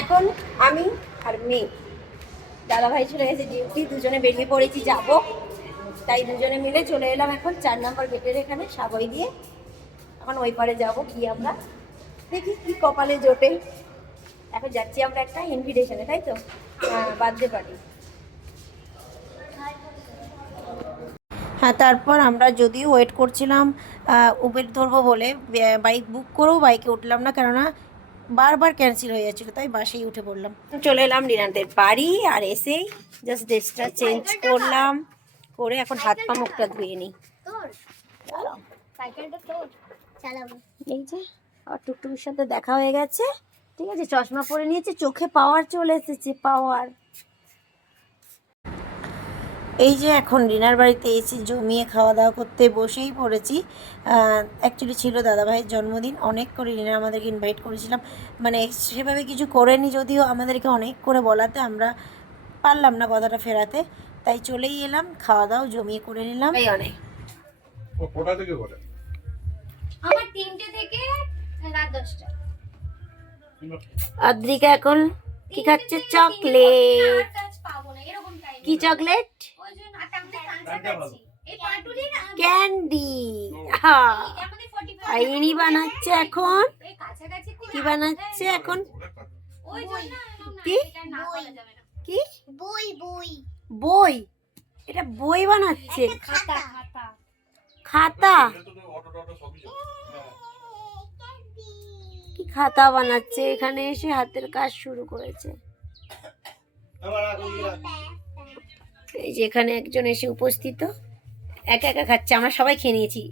এখন আমি আর মেয়ে। দাদাভাই চলে গেছে ডিউটি, দুজনে বেরিয়ে পড়েছি, যাব। তাই দুজনে মিলে চলে এলাম এখন চার নম্বর গেটের এখানে সাবই দিয়ে। এখন ওই পারে যাব, কি আমরা। দেখি কি কপালে জোটে। এখন যাচ্ছি আমরা একটা ইনভিটেশনে তাই তো? Birthday party. হ্যাঁ তারপর আমরা যদিও ওয়েট করছিলাম উবের ধরবো বলে বাইক বুক করেও বাইকে উঠলাম না। কেননা বারবার ক্যান্সেল হয়ে যাচ্ছিল তাই বাসেই উঠে পড়লাম। চলে এলাম রিনাদের বাড়ি আর এসেই জাস্ট ড্রেসটা চেঞ্জ করলাম করে এখন হাত পা মুখটা ধুয়ে নিই। এই যে আর টুকটুকির সাথে দেখা হয়ে গেছে ঠিক আছে চশমা পরে নিয়েছে চোখে পাওয়ার চলে এসেছে পাওয়ার এই যে এখন ডিনার বাড়িতে এসে জমিয়ে খাওয়া দাওয়া করতে বসেই পড়েছি। অ্যাকচুয়ালি ছিল দাদাভাইয়ের জন্মদিন অনেক করে ডিনার আমাদেরকে ইনভাইট করেছিলাম। মানে সেভাবে কিছু করেনি যদিও আমাদেরকে অনেক করে বলাতে আমরা পারলাম না কথাটা ফেরাতে। তাই চলেই এলাম খাওয়া দাওয়া জমিয়ে করে নিলাম। এই অনেক। কোটা থেকে করে আমার তিনটে থেকে রাত দশটা। আদ্রিকা এখন কি খাচ্ছে? চকলেট পাবো না এরকম টাইম কি চকলেট? ক্যান্ডি। আমাদের 45 আর ইনি বানাচ্ছে এখন। কি বানাচ্ছে এখন? কি? কি? বই। বই বই এটা বই বানাচ্ছে। খাতা। খাতা কি খাতা বানাচ্ছে? এখানে এসে হাতের কাজ শুরু করেছে। এই যে এখানে একজন এসে উপস্থিত। একা একা খাচ্ছে আমরা সবাই খেয়ে নিয়েছি।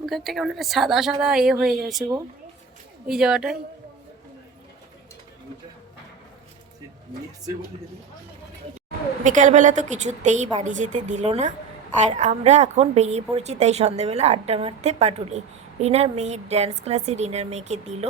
মুখেরটা কেমন একটা সাদা সাদা এ হয়ে গেছে গো এই জায়গাটায়। বিকালবেলা তো কিছুতেই বাড়ি যেতে দিল না আর আমরা এখন বেরিয়ে পড়েছি তাই সন্ধেবেলা আড্ডা মারতে পাটুলি। রিনার মেয়ের ড্যান্স ক্লাসে রিনার মেয়েকে দিল।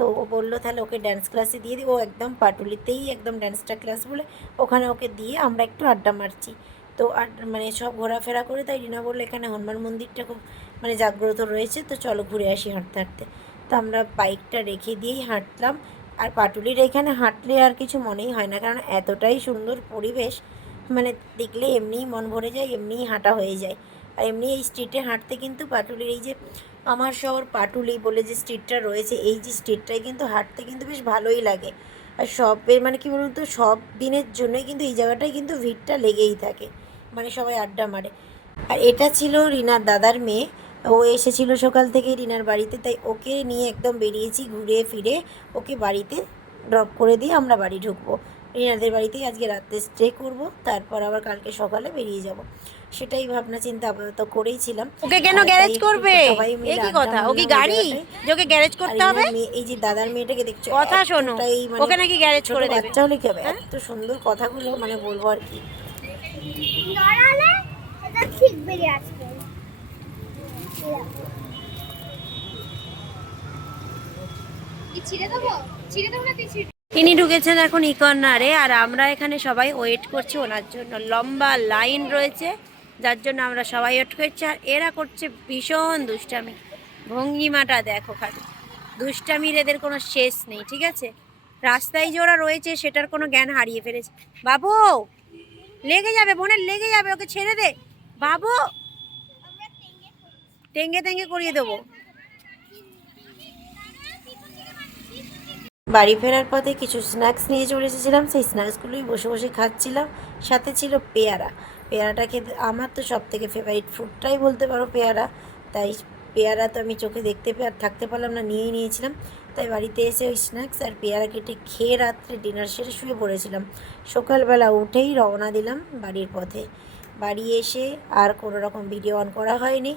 তো ও বলল, তাহলে ওকে ড্যান্স ক্লাসে দিয়ে দিই ও একদম পাটুলিতেই একদম ড্যান্সটা ক্লাস বলে ওখানে ওকে দিয়ে আমরা একটু আড্ডা মারছি। তো আড্ডা মানে সব ঘোরাফেরা করে তাই রিনা বলল, এখানে হনুমান মন্দিরটা খুব মানে জাগ্রত রয়েছে, তো চলো ঘুরে আসি হাঁটতে হাঁটতে। তো আমরা বাইকটা রেখে দিয়েই হাঁটলাম। আর পাটুলির এখানে হাঁটলে আর কিছু মনেই হয় না, কারণ এতটাই সুন্দর পরিবেশ মানে দেখলে এমনিই মন ভরে যায়, এমনিই হাঁটা হয়ে যায়। আর এমনি এই স্ট্রিটে হাঁটতে কিন্তু পাটুলির এই যে আমার শহর পাটুলি বলে যে স্ট্রিটটা রয়েছে, এই যে স্ট্রিটটায় কিন্তু হাঁটতে কিন্তু বেশ ভালোই লাগে। আর সব মানে কি বলুন তো, সব দিনের জন্যই কিন্তু এই জায়গাটায় কিন্তু ভিড়টা লেগেই থাকে। মানে সবাই আড্ডা মারে। আর এটা ছিল রিনার দাদার মেয়ে। ও এসেছিল সকাল থেকে রিনার বাড়িতে, তাই ওকে নিয়ে একদম বেরিয়েছি ঘুরে ফিরে। ওকে বাড়িতে ড্রপ করে দিয়ে আমরা বাড়ি ঢুকবো। রিনাদের বাড়িতেই আজকে রাতে স্টে করব তারপর আবার কালকে সকালে বেরিয়ে যাব। সেটাই ভাবনা চিন্তা আপাতত করেইছিলাম ওকে কেন গ্যারেজ করবে? এ কি কথা? ও কি গাড়ি। ওকে গ্যারেজ করতে হবে? এই যে দাদার মেয়েটাকে দেখছ কথা শোনো। মানে ওকে নাকি গ্যারেজ করে দেবে? হ্যাঁ? বাচ্চা হলে কি হবে? এত সুন্দর কথাগুলো মানে বলব আর কি। নড়ালে এটা ঠিক বেরিয়ে আসবে। কি ছিঁড়ে দেবো? ছিঁড়ে দেবো না তুই ছিঁড়ে ইনি ঢুকেছেন এখন ইকর্নারে আর আমরা এখানে সবাই ওয়েট করছি ওনার জন্য। লম্বা লাইন রয়েছে যার জন্য আমরা সবাই ওয়েট করছি। আর এরা করছে ভীষণ দুষ্টামি। ভঙ্গিমাটা দেখো খালি। দুষ্টামির এদের কোনো শেষ নেই ঠিক আছে? রাস্তায় যে ওরা রয়েছে সেটার কোনো জ্ঞান হারিয়ে ফেলেছে। বাবু লেগে যাবে বোনের লেগে যাবে ওকে ছেড়ে দে। বাবু টেঙ্গে টেঙ্গে করিয়ে দেবো। বাড়ি ফেরার পথে কিছু স্ন্যাক্স নিয়ে চলে এসেছিলাম। সেই স্ন্যাক্সগুলোই বসে বসে খাচ্ছিলাম। সাথে ছিল পেয়ারা। পেয়ারাটা খেতে আমার তো সব থেকে ফেভারিট ফ্রুটটাই বলতে পারো পেয়ারা। তাই পেয়ারা তো আমি চোখে দেখতে পেয়ে থাকতে পারলাম না, নিয়েই নিয়েছিলাম। তাই বাড়িতে এসে ওই স্ন্যাক্স আর পেয়ারা কেটে খেয়ে রাত্রে ডিনার সেরে শুয়ে পড়েছিলাম। সকালবেলা উঠেই রওনা দিলাম বাড়ির পথে। বাড়ি এসে আর কোনো রকম ভিডিও অন করা হয়নি।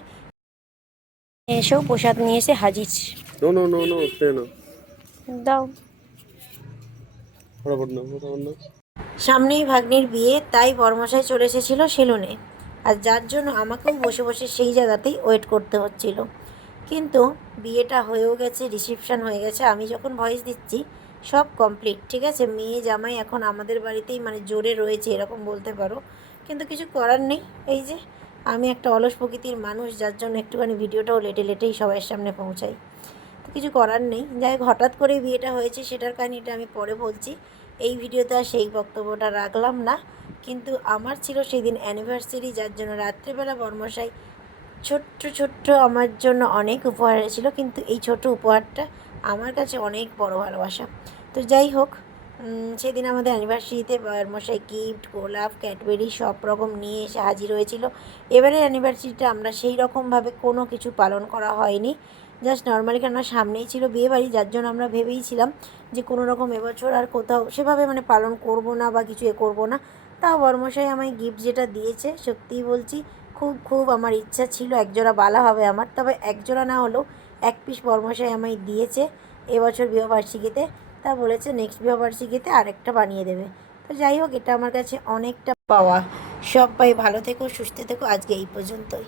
এসেও প্রসাদ নিয়ে এসে হাজির. দাও। সামনেই ভাগ্নির বিয়ে তাই বর্মশাই চলে এসেছিল সেলুনে। আর যার জন্য আমাকেও বসে বসে সেই জায়গাতেই ওয়েট করতে হচ্ছিল। কিন্তু বিয়েটা হয়েও গেছে রিসেপশন হয়ে গেছে আমি যখন ভয়েস দিচ্ছি সব কমপ্লিট ঠিক আছে? মেয়ে জামাই এখন আমাদের বাড়িতেই মানে জোরে রয়েছে এরকম বলতে পারো। কিন্তু কিছু করার নেই এই যে আমি একটা অলস প্রকৃতির মানুষ যার জন্য একটুখানি ভিডিওটাও লেটে লেটেই সবার সামনে পৌঁছাই। তো কিছু করার নেই। যাই হঠাৎ করে বিয়েটা হয়েছে, সেটার কাহিনিটা আমি পরে বলছি। এই ভিডিওতে আর সেই বক্তব্যটা রাখলাম না। কিন্তু আমার ছিল সেদিন অ্যানিভার্সারি যার জন্য রাত্রিবেলা বর্মশাই ছোট্ট ছোট্ট আমার জন্য অনেক উপহার ছিল কিন্তু এই ছোট উপহারটা আমার কাছে অনেক বড় ভালোবাসা। তো যাই হোক সেদিন আমাদের অ্যানিভার্সারিতে মশাই গিফট গোলাপ, ক্যাডবেরি সব রকম নিয়ে এসে হাজির হয়েছিল। এবারে অ্যানিভার্সারিটা আমরা সেই রকমভাবে কোনো কিছু পালন করা হয়নি। জাস্ট নর্মালি কেন সামনেই ছিল বিয়ে বাড়ি যার জন্য আমরা ভেবেইছিলাম যে কোনো রকম এবছর আর কোথাও সেভাবে মানে পালন করব না বা কিছু এ করব না। তাও বর্মশাই আমায় গিফট যেটা দিয়েছে, সত্যিই বলছি, খুব খুব আমার ইচ্ছা ছিল একজোড়া বালা হবে আমার, তবে একজোড়া না হলেও এক পিস বর্মশাই আমায় দিয়েছে এবছর বিবাহবার্ষিকীতে তা বলেছে নেক্সট বিবাহবার্ষিকীতে আরেকটা বানিয়ে দেবে। তো যাই হোক, এটা আমার কাছে অনেকটা পাওয়া। সব সবাই ভালো থেকো, সুস্থ থেকো, আজকে এই পর্যন্তই।